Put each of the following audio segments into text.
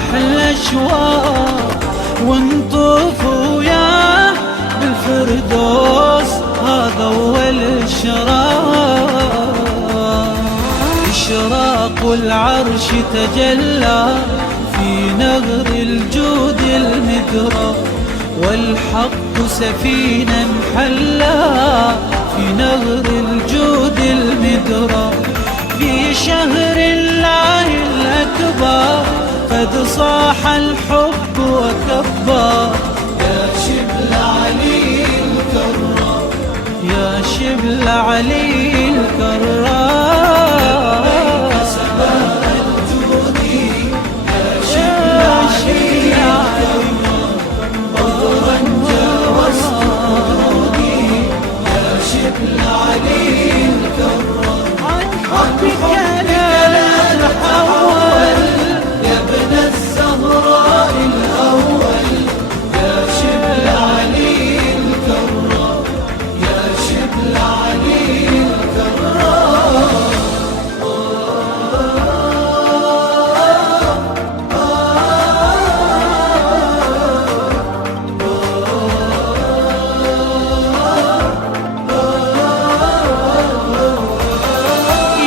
أحلى أشواق ونطوف وياه بالفردوس، هذا أول إشراق العرش تجلى في نهر الجود المدرى، والحق سفينا حلا في نهر الجود المدرى. في شهر الله الأكبر قد صاح الحب وكبى، يا شبل علي الكرام، يا شبل علي الكرام. سماء الجود يا شبل علي الكرام، عذرا جاوزت حدودي يا شبل علي الكرام. عن حبك لا تحول يا ابن الزهراء الأول، يا شبل علي الكرام، يا شبل علي الكرام.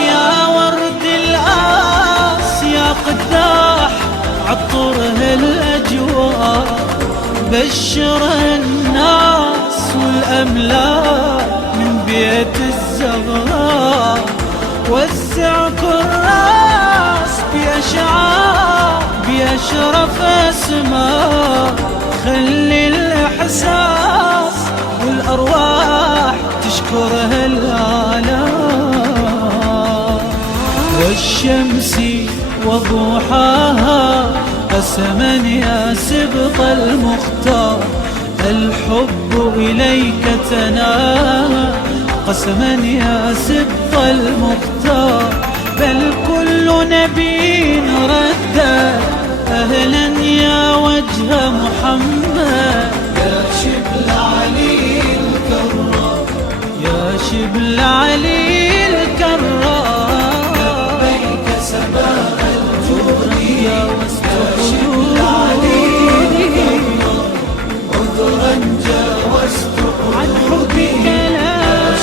يا ورد الآس يا قداح عطرها الأجواء، بشر الناس والأملاك من بيت الزغراء، وزع كراس بأشعار بأشرف أسماء، خلي الإحساس والأرواح تشكرها الآلاف. والشمس وضحاها قسما يا سبط المختار، الحب إليك تناهى قسما يا سبط المختار. بل كل نبي ردد أهلا يا وجه محمد، يا شبل علي الكرام، يا شبل علي الكرام. لبيك سماء الجود يا شبل علي الكرام، عذرا جاوزت حدودي يا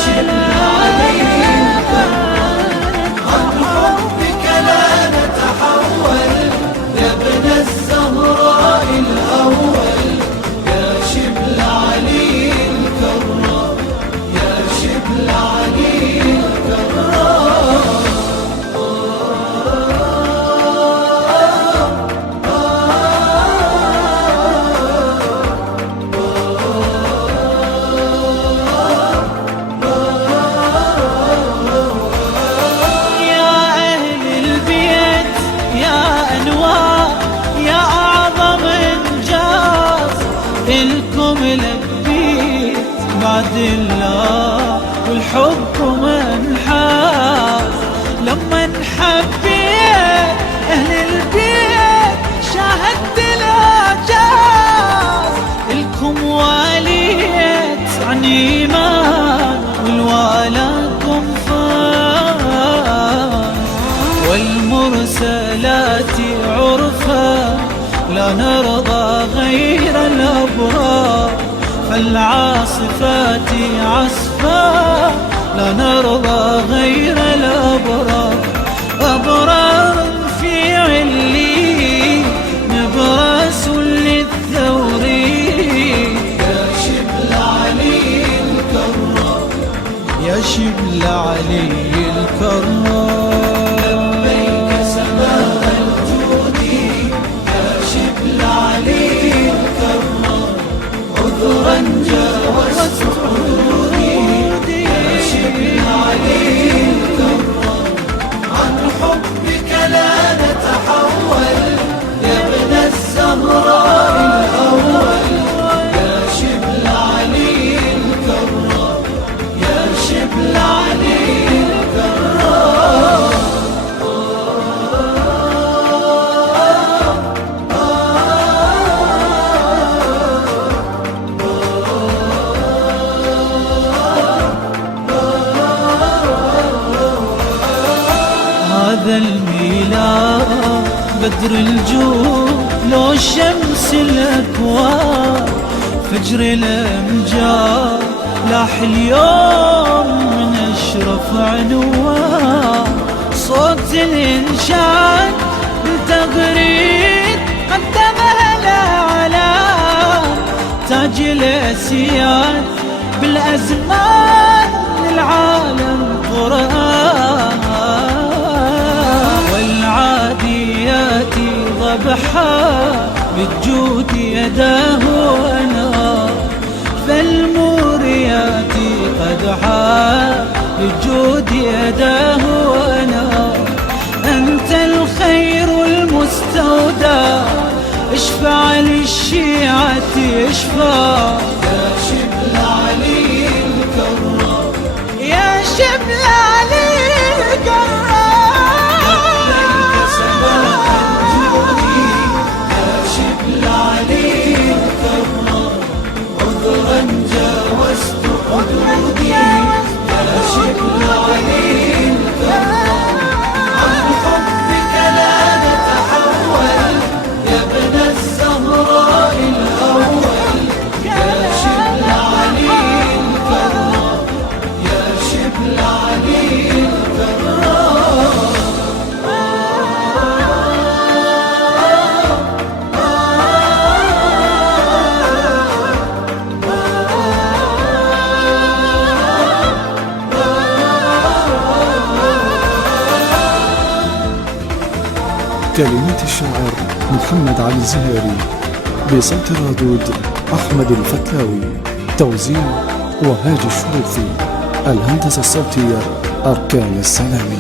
شبل علي الكرام. عن حبك لا نتحول يا ابن الزهراء الأول، يا شبل علي الكرام، يا شبل علي الكرام. إلكم لبيت بعد الله والحب منحاز، لما نحبيت أهل البيت شاهدت الإعجاز. إلكم واليت عن إيمان والوالاكم فاز، والمرسلات عرفا لا نرضى غير الأبرار، فالعاصفات عصفا لا نرضى غير الأبرار. أبرار في علي نبرس للثور، يا شبل علي الكرام، يا شبل علي الكرام. لبيك سماء الجود يا شبل علي الكرام، عذرا جاوزت حدودي يا شبل علي الكرام. عن حبك لا نتحول يا ابن الزهراء الأول، يا شبل علي الكرام، يا شبل علي الكرام. هذا الميلاد بدر الجود شمس الأكوان فجر الأمجاد لاح اليوم من أشرف عنوان صوت الإنشاد بتغريد قدمها الأعلام تاج الأسياد بالأزمان للعالم قرآن والعاديات ضبحا بالجود يداه أنار فالموريات قدحا بالجود يداه أنار أنت الخير المستودع اشفع للشيعة اشفع يا شبل علي الكرام يا شبل علي الكرام لبيك سماح الجودي يا شبل علي الكرام عذرا جاوزت حدودي يا شبل علي الكرام عن حبك لا نتحول يا ابن الزهراء الأول يا شبل علي الكرام يا شبل علي الكرام كلمات الشاعر محمد علي الزهيري بصوت الردود أحمد الفتلاوي توزيع وهاج الشروفي الهندسة الصوتية أركان السلامي.